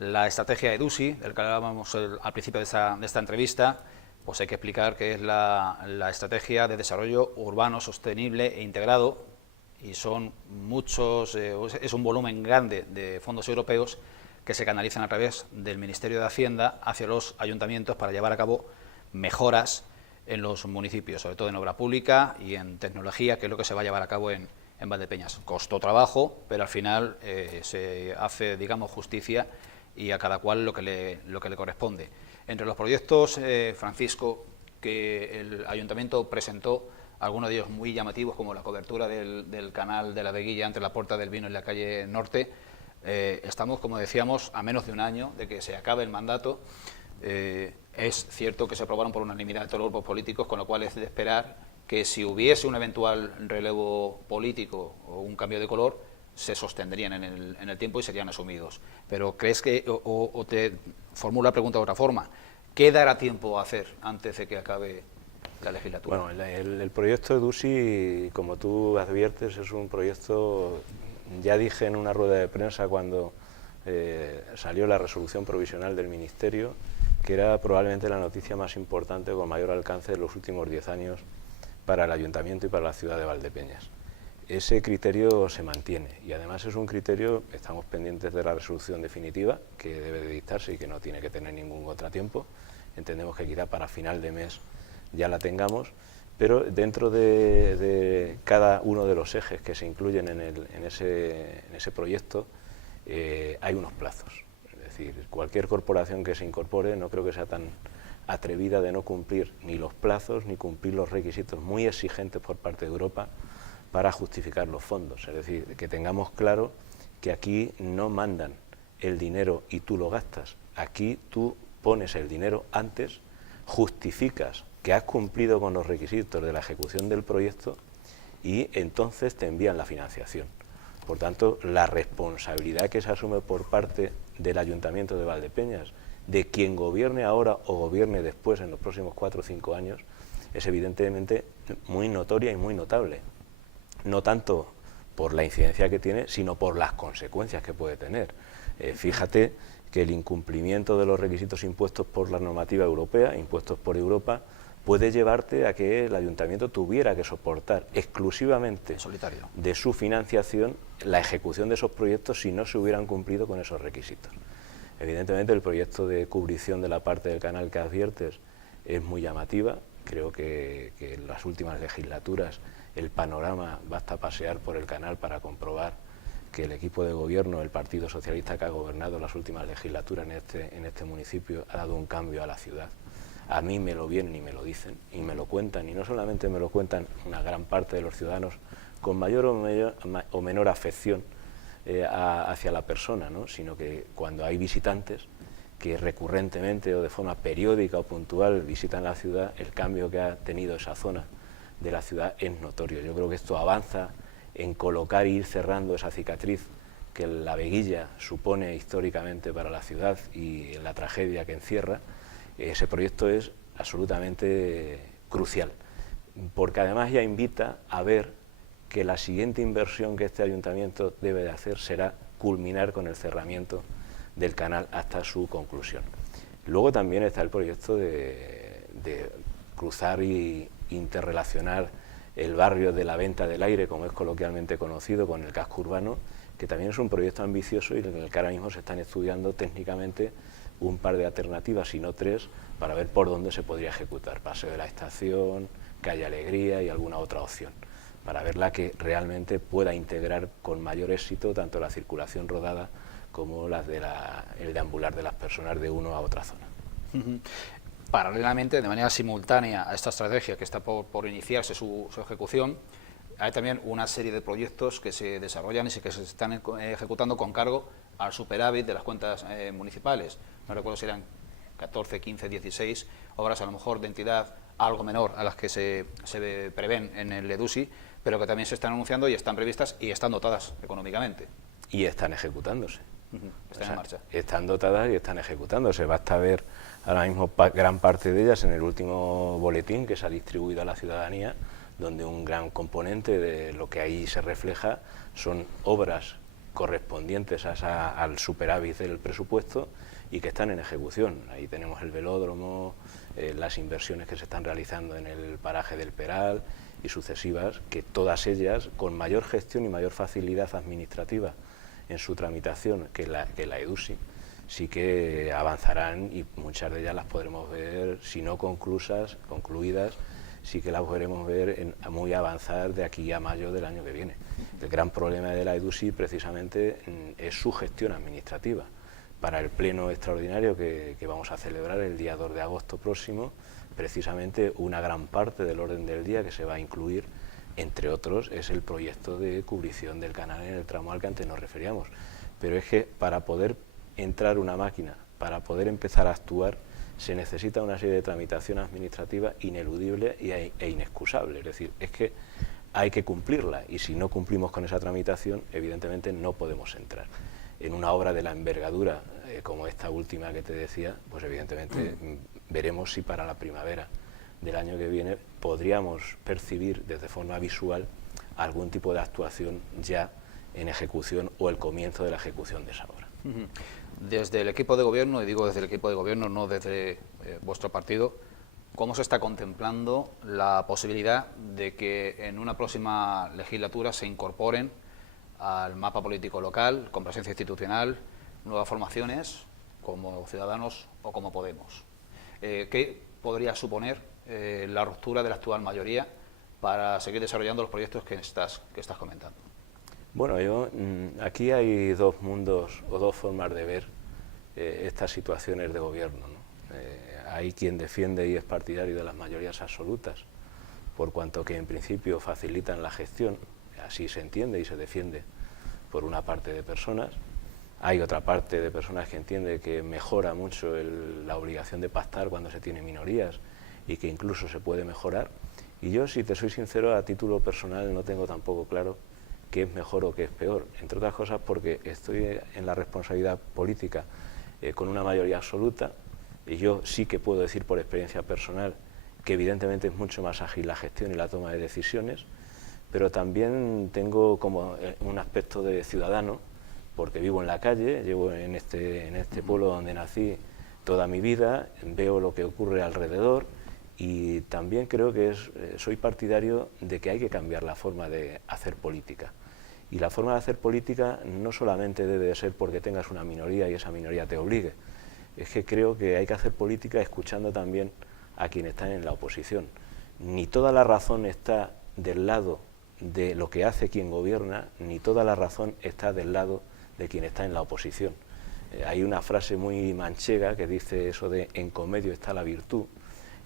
La estrategia EDUSI, del que hablábamos al principio de esta entrevista, pues hay que explicar que es la estrategia de desarrollo urbano sostenible e integrado, y son muchos, es un volumen grande de fondos europeos que se canalizan a través del Ministerio de Hacienda hacia los ayuntamientos para llevar a cabo mejoras en los municipios, sobre todo en obra pública y en tecnología, que es lo que se va a llevar a cabo en Valdepeñas. Costó trabajo, pero al final se hace, digamos, justicia y a cada cual lo que le corresponde. Entre los proyectos, Francisco, que el ayuntamiento presentó, algunos de ellos muy llamativos, como la cobertura del canal de la Veguilla entre la Puerta del Vino y la calle Norte. Estamos, como decíamos, a menos de un año de que se acabe el mandato. Es cierto que se aprobaron por unanimidad de todos los grupos políticos, con lo cual es de esperar que si hubiese un eventual relevo político o un cambio de color, se sostendrían en el tiempo y serían asumidos. Pero ¿crees que, o te formulo la pregunta de otra forma, qué dará tiempo a hacer antes de que acabe la legislatura? Bueno, el proyecto EDUSI, como tú adviertes, es un proyecto, ya dije en una rueda de prensa cuando salió la resolución provisional del Ministerio, que era probablemente la noticia más importante con mayor alcance de los últimos 10 años para el Ayuntamiento y para la ciudad de Valdepeñas. Ese criterio se mantiene y además es un criterio, estamos pendientes de la resolución definitiva que debe de dictarse y que no tiene que tener ningún contratiempo. Entendemos que quizá para final de mes ya la tengamos, pero dentro de cada uno de los ejes que se incluyen en ese proyecto hay unos plazos. Es decir, cualquier corporación que se incorpore no creo que sea tan atrevida de no cumplir ni los plazos ni cumplir los requisitos muy exigentes por parte de Europa para justificar los fondos. Es decir, que tengamos claro que aquí no mandan el dinero y tú lo gastas. Aquí tú pones el dinero antes, justificas que has cumplido con los requisitos de la ejecución del proyecto y entonces te envían la financiación. Por tanto, la responsabilidad que se asume por parte del Ayuntamiento de Valdepeñas, de quien gobierne ahora o gobierne después en los próximos 4 o 5 años, es evidentemente muy notoria y muy notable. No tanto por la incidencia que tiene, sino por las consecuencias que puede tener. Fíjate que el incumplimiento de los requisitos impuestos por la normativa europea, impuestos por Europa, puede llevarte a que el ayuntamiento tuviera que soportar exclusivamente de su financiación la ejecución de esos proyectos si no se hubieran cumplido con esos requisitos. Evidentemente el proyecto de cubrición de la parte del canal que adviertes es muy llamativa. Creo que en las últimas legislaturas el panorama, basta pasear por el canal para comprobar que el equipo de gobierno, el Partido Socialista que ha gobernado las últimas legislaturas en este municipio, ha dado un cambio a la ciudad. A mí me lo vienen y me lo dicen, y me lo cuentan, y no solamente me lo cuentan una gran parte de los ciudadanos con mayor o menor afección hacia la persona, ¿no? Sino que cuando hay visitantes que recurrentemente o de forma periódica o puntual visitan la ciudad, el cambio que ha tenido esa zona de la ciudad es notorio. Yo creo que esto avanza en colocar e ir cerrando esa cicatriz que la Veguilla supone históricamente para la ciudad y la tragedia que encierra. Ese proyecto es absolutamente crucial, porque además ya invita a ver que la siguiente inversión que este ayuntamiento debe de hacer será culminar con el cerramiento del canal hasta su conclusión. Luego también está el proyecto de cruzar y interrelacionar el barrio de la Venta del Aire, como es coloquialmente conocido, con el casco urbano, que también es un proyecto ambicioso y en el que ahora mismo se están estudiando técnicamente un par de alternativas, si no 3, para ver por dónde se podría ejecutar. Paseo de la Estación, Calle Alegría y alguna otra opción, para verla que realmente pueda integrar con mayor éxito tanto la circulación rodada como el deambular de las personas de uno a otra zona. Paralelamente, de manera simultánea a esta estrategia que está por iniciarse su ejecución, hay también una serie de proyectos que se desarrollan y que se están ejecutando con cargo al superávit de las cuentas municipales. No recuerdo si eran 14, 15, 16 obras a lo mejor de entidad algo menor a las que se prevén en el EDUSI, pero que también se están anunciando y están previstas y están dotadas económicamente. Y están ejecutándose. Están en marcha. Están dotadas y están ejecutándose. Basta ver ahora mismo gran parte de ellas en el último boletín que se ha distribuido a la ciudadanía, donde un gran componente de lo que ahí se refleja son obras correspondientes al superávit del presupuesto y que están en ejecución. Ahí tenemos el velódromo, las inversiones que se están realizando en el paraje del Peral y sucesivas, que todas ellas con mayor gestión y mayor facilidad administrativa en su tramitación que la EDUSI, sí que avanzarán y muchas de ellas las podremos ver, si no concluidas, sí que las podremos ver muy avanzar de aquí a mayo del año que viene. El gran problema de la EDUSI precisamente es su gestión administrativa. Para el pleno extraordinario que vamos a celebrar el día 2 de agosto próximo, precisamente una gran parte del orden del día que se va a incluir, entre otros, es el proyecto de cubrición del canal en el tramo al que antes nos referíamos. Pero es que para poder entrar una máquina, para poder empezar a actuar, se necesita una serie de tramitación administrativa ineludible e inexcusable. Es decir, es que hay que cumplirla y si no cumplimos con esa tramitación, evidentemente no podemos entrar. En una obra de la envergadura como esta última que te decía, pues evidentemente veremos si para la primavera del año que viene podríamos percibir desde forma visual algún tipo de actuación ya en ejecución o el comienzo de la ejecución de esa obra. Desde el equipo de gobierno, y digo desde el equipo de gobierno, no desde vuestro partido, ¿cómo se está contemplando la posibilidad de que en una próxima legislatura se incorporen al mapa político local, con presencia institucional, nuevas formaciones como Ciudadanos o como Podemos? ¿Qué podría suponer la ruptura de la actual mayoría para seguir desarrollando los proyectos que estás comentando? Bueno, aquí hay dos mundos o dos formas de ver estas situaciones de gobierno, ¿no? Hay quien defiende y es partidario de las mayorías absolutas, por cuanto que en principio facilitan la gestión, así se entiende y se defiende por una parte de personas. Hay otra parte de personas que entiende que mejora mucho la obligación de pactar cuando se tiene minorías y que incluso se puede mejorar. Y yo, si te soy sincero, a título personal no tengo tampoco claro qué es mejor o qué es peor, entre otras cosas porque estoy en la responsabilidad política con una mayoría absoluta, y yo sí que puedo decir por experiencia personal que evidentemente es mucho más ágil la gestión y la toma de decisiones, pero también tengo como un aspecto de ciudadano, porque vivo en la calle, llevo en este pueblo donde nací toda mi vida, veo lo que ocurre alrededor y también creo que soy partidario de que hay que cambiar la forma de hacer política. Y la forma de hacer política no solamente debe de ser porque tengas una minoría y esa minoría te obligue, es que creo que hay que hacer política escuchando también a quienes están en la oposición. Ni toda la razón está del lado de lo que hace quien gobierna, ni toda la razón está del lado de quien está en la oposición. Hay una frase muy manchega que dice eso de en comedio está la virtud,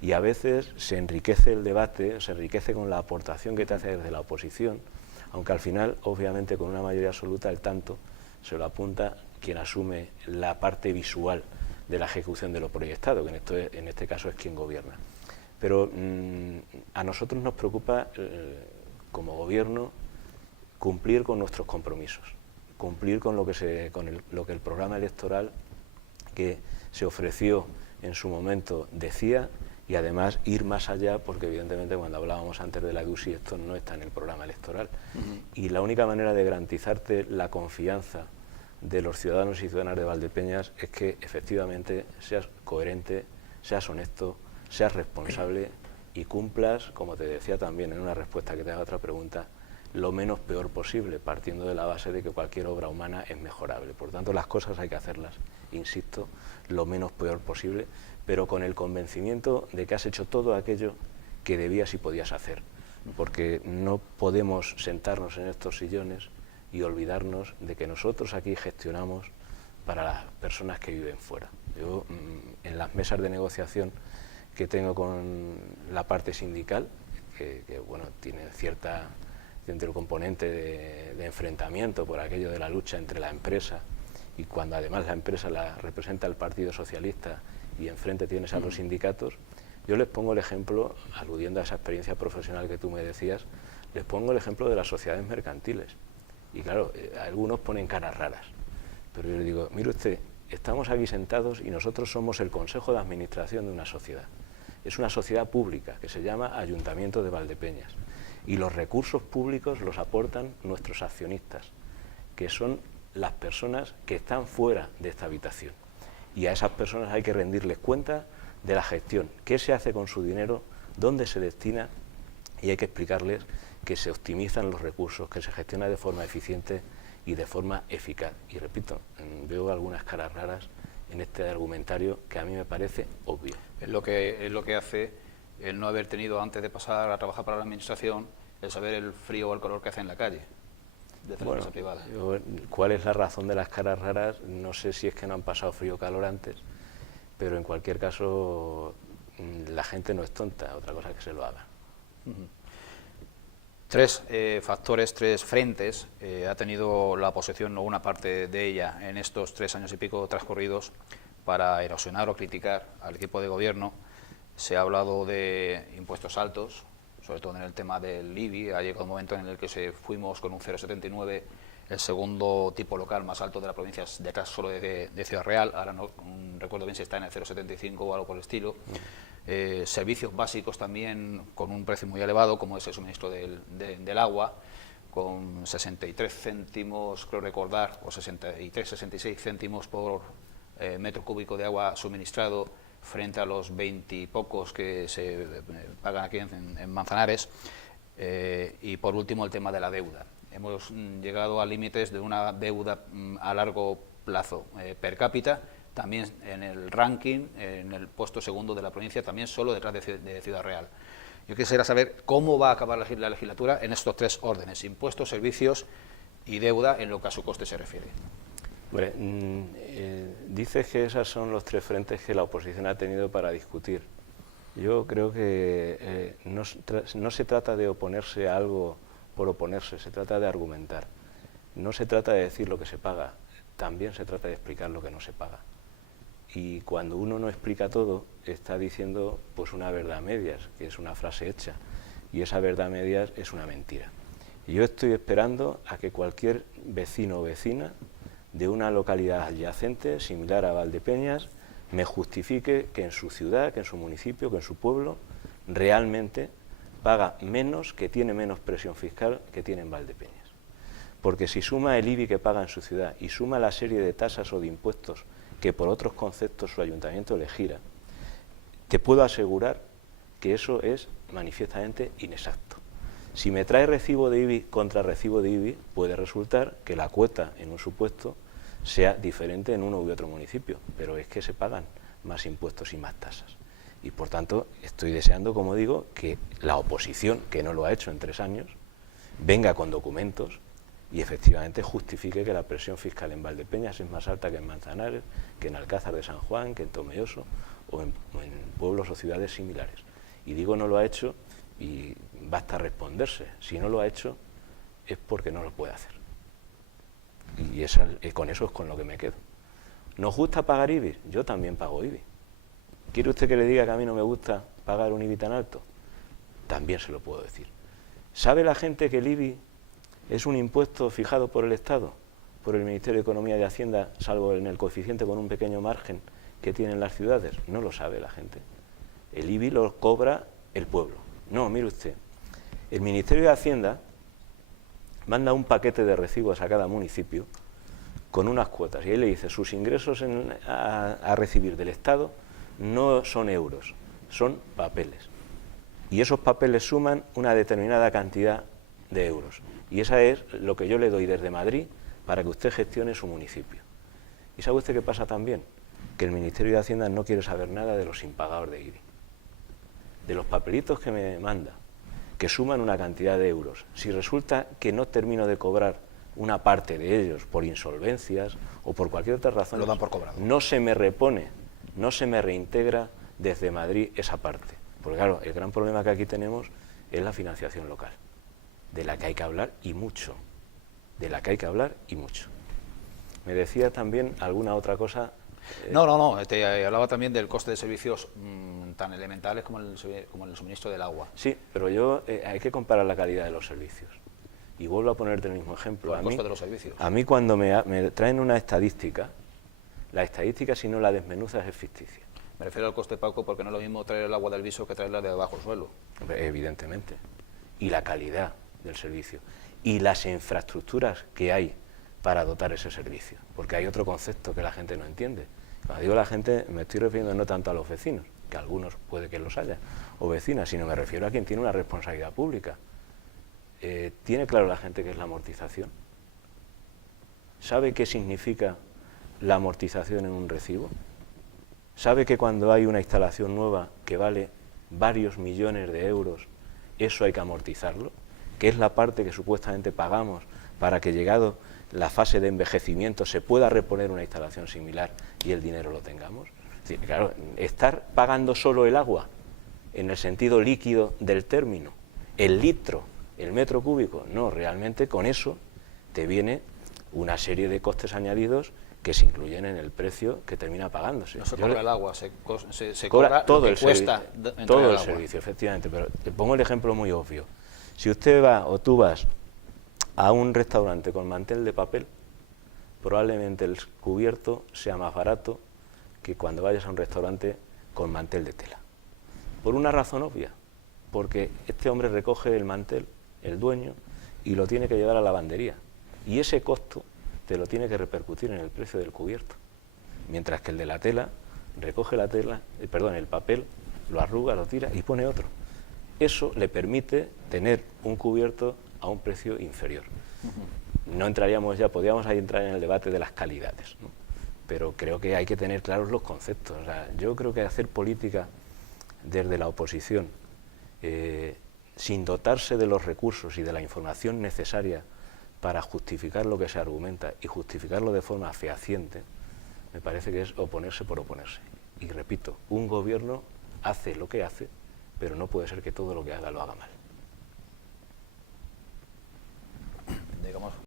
y a veces se enriquece el debate, se enriquece con la aportación que te hace desde la oposición, aunque al final, obviamente, con una mayoría absoluta el tanto se lo apunta quien asume la parte visual de la ejecución de lo proyectado, que en este caso es quien gobierna. Pero a nosotros nos preocupa, como gobierno, cumplir con nuestros compromisos, cumplir con lo que el programa electoral que se ofreció en su momento decía, y además ir más allá, porque evidentemente cuando hablábamos antes de la EDUSI esto no está en el programa electoral. Y la única manera de garantizarte la confianza de los ciudadanos y ciudadanas de Valdepeñas es que efectivamente seas coherente, seas honesto, seas responsable y cumplas, como te decía también en una respuesta que te haga otra pregunta, lo menos peor posible, partiendo de la base de que cualquier obra humana es mejorable. Por tanto, las cosas hay que hacerlas, insisto, lo menos peor posible, pero con el convencimiento de que has hecho todo aquello que debías y podías hacer, porque no podemos sentarnos en estos sillones y olvidarnos de que nosotros aquí gestionamos para las personas que viven fuera. Yo, en las mesas de negociación que tengo con la parte sindical, que bueno, tiene cierto componente de enfrentamiento por aquello de la lucha entre la empresa, y cuando además la empresa la representa el Partido Socialista y enfrente tienes a los sindicatos, yo les pongo el ejemplo, aludiendo a esa experiencia profesional que tú me decías, les pongo el ejemplo de las sociedades mercantiles. Y claro, algunos ponen caras raras, pero yo les digo, mire usted, estamos aquí sentados y nosotros somos el Consejo de Administración de una sociedad. Es una sociedad pública que se llama Ayuntamiento de Valdepeñas, y los recursos públicos los aportan nuestros accionistas, que son las personas que están fuera de esta habitación. Y a esas personas hay que rendirles cuenta de la gestión, qué se hace con su dinero, dónde se destina, y hay que explicarles que se optimizan los recursos, que se gestiona de forma eficiente y de forma eficaz. Y repito, veo algunas caras raras en este argumentario que a mí me parece obvio. Es lo que hace el no haber tenido, antes de pasar a trabajar para la Administración, el saber el frío o el calor que hace en la calle, desde la empresa privada. ¿Cuál es la razón de las caras raras? No sé si es que no han pasado frío o calor antes, pero en cualquier caso la gente no es tonta, otra cosa es que se lo haga. Tres factores, tres frentes ha tenido la oposición, o una parte de ella, en estos 3 años y pico transcurridos, para erosionar o criticar al equipo de gobierno. Se ha hablado de impuestos altos, sobre todo en el tema del IBI. Ha llegado un momento en el que fuimos con un 0,79, el segundo tipo local más alto de la provincia, detrás solo de Ciudad Real. Ahora no recuerdo bien si está en el 0,75 o algo por el estilo. Servicios básicos también con un precio muy elevado, como es el suministro del agua, con 63 céntimos, creo recordar, o 63, 66 céntimos por metro cúbico de agua suministrado, frente a los 20 y pocos que se pagan aquí en Manzanares. Y por último, el tema de la deuda. Hemos llegado a límites de una deuda a largo plazo per cápita, también en el ranking, en el puesto segundo de la provincia, también solo detrás de Ciudad Real. Yo quisiera saber cómo va a acabar la legislatura en estos 3 órdenes: impuestos, servicios y deuda, en lo que a su coste se refiere. Bueno, dices que esos son los 3 frentes que la oposición ha tenido para discutir. Yo creo que no se trata de oponerse a algo por oponerse, se trata de argumentar. No se trata de decir lo que se paga, también se trata de explicar lo que no se paga. Y cuando uno no explica todo, está diciendo pues una verdad a medias, que es una frase hecha, y esa verdad a medias es una mentira. Y yo estoy esperando a que cualquier vecino o vecina de una localidad adyacente, similar a Valdepeñas, me justifique que en su ciudad, que en su municipio, que en su pueblo, realmente paga menos, que tiene menos presión fiscal que tiene en Valdepeñas. Porque si suma el IBI que paga en su ciudad y suma la serie de tasas o de impuestos que por otros conceptos su ayuntamiento le gira, te puedo asegurar que eso es manifiestamente inexacto. Si me trae recibo de IBI contra recibo de IBI, puede resultar que la cuota en un supuesto sea diferente en uno u otro municipio, pero es que se pagan más impuestos y más tasas. Y por tanto, estoy deseando, como digo, que la oposición, que no lo ha hecho en 3 años, venga con documentos y efectivamente justifique que la presión fiscal en Valdepeñas es más alta que en Manzanares, que en Alcázar de San Juan, que en Tomelloso o en pueblos o ciudades similares. Y digo no lo ha hecho y basta responderse. Si no lo ha hecho es porque no lo puede hacer. Y con eso es con lo que me quedo. ¿Nos gusta pagar IBI? Yo también pago IBI. ¿Quiere usted que le diga que a mí no me gusta pagar un IBI tan alto? También se lo puedo decir. ¿Sabe la gente que el IBI es un impuesto fijado por el Estado, por el Ministerio de Economía y de Hacienda, salvo en el coeficiente con un pequeño margen que tienen las ciudades? No lo sabe la gente. El IBI lo cobra el pueblo. No, mire usted, el Ministerio de Hacienda manda un paquete de recibos a cada municipio con unas cuotas y ahí le dice, sus ingresos a recibir del Estado no son euros, son papeles. Y esos papeles suman una determinada cantidad de euros. Y esa es lo que yo le doy desde Madrid para que usted gestione su municipio. ¿Y sabe usted qué pasa también? Que el Ministerio de Hacienda no quiere saber nada de los impagados de IBI. De los papelitos que me manda, que suman una cantidad de euros. Si resulta que no termino de cobrar una parte de ellos por insolvencias o por cualquier otra razón, lo dan por cobrado. No se me repone, no se me reintegra desde Madrid esa parte. Porque claro, el gran problema que aquí tenemos es la financiación local, de la que hay que hablar y mucho, de la que hay que hablar y mucho. Me decía también alguna otra cosa. No, te hablaba también del coste de servicios tan elementales como el suministro del agua. Sí, pero hay que comparar la calidad de los servicios. Y vuelvo a ponerte el mismo ejemplo. El coste de los servicios. A mí cuando me traen una estadística, la estadística si no la desmenuzas es ficticia. Me refiero al coste, Paco, porque no es lo mismo traer el agua del Viso que traerla de abajo del suelo. Evidentemente. Y la calidad del servicio. Y las infraestructuras que hay para dotar ese servicio, porque hay otro concepto que la gente no entiende. Cuando digo la gente, me estoy refiriendo no tanto a los vecinos, que algunos puede que los haya, o vecinas, sino me refiero a quien tiene una responsabilidad pública. ¿Tiene claro la gente qué es la amortización? ¿Sabe qué significa la amortización en un recibo? ¿Sabe que cuando hay una instalación nueva que vale varios millones de euros, eso hay que amortizarlo? Que es la parte que supuestamente pagamos para que, llegado la fase de envejecimiento, se pueda reponer una instalación similar y el dinero lo tengamos. Es decir, claro, estar pagando solo el agua, en el sentido líquido del término, el litro, el metro cúbico, no, realmente con eso te viene una serie de costes añadidos que se incluyen en el precio que termina pagándose. No se cobra el agua, se cobra cobra todo lo que cuesta todo el agua. servicio, efectivamente, pero te pongo el ejemplo muy obvio. Si usted va o tú vas a un restaurante con mantel de papel, probablemente el cubierto sea más barato que cuando vayas a un restaurante con mantel de tela. Por una razón obvia, porque este hombre recoge el mantel, el dueño, y lo tiene que llevar a la lavandería. Y ese costo te lo tiene que repercutir en el precio del cubierto. Mientras que el de la tela recoge el papel, lo arruga, lo tira y pone otro. Eso le permite tener un cubierto a un precio inferior. No entraríamos ya, podríamos ahí entrar en el debate de las calidades, ¿no? Pero creo que hay que tener claros los conceptos. O sea, yo creo que hacer política desde la oposición, sin dotarse de los recursos y de la información necesaria para justificar lo que se argumenta y justificarlo de forma fehaciente, me parece que es oponerse por oponerse. Y repito, un gobierno hace lo que hace, pero no puede ser que todo lo que haga lo haga mal.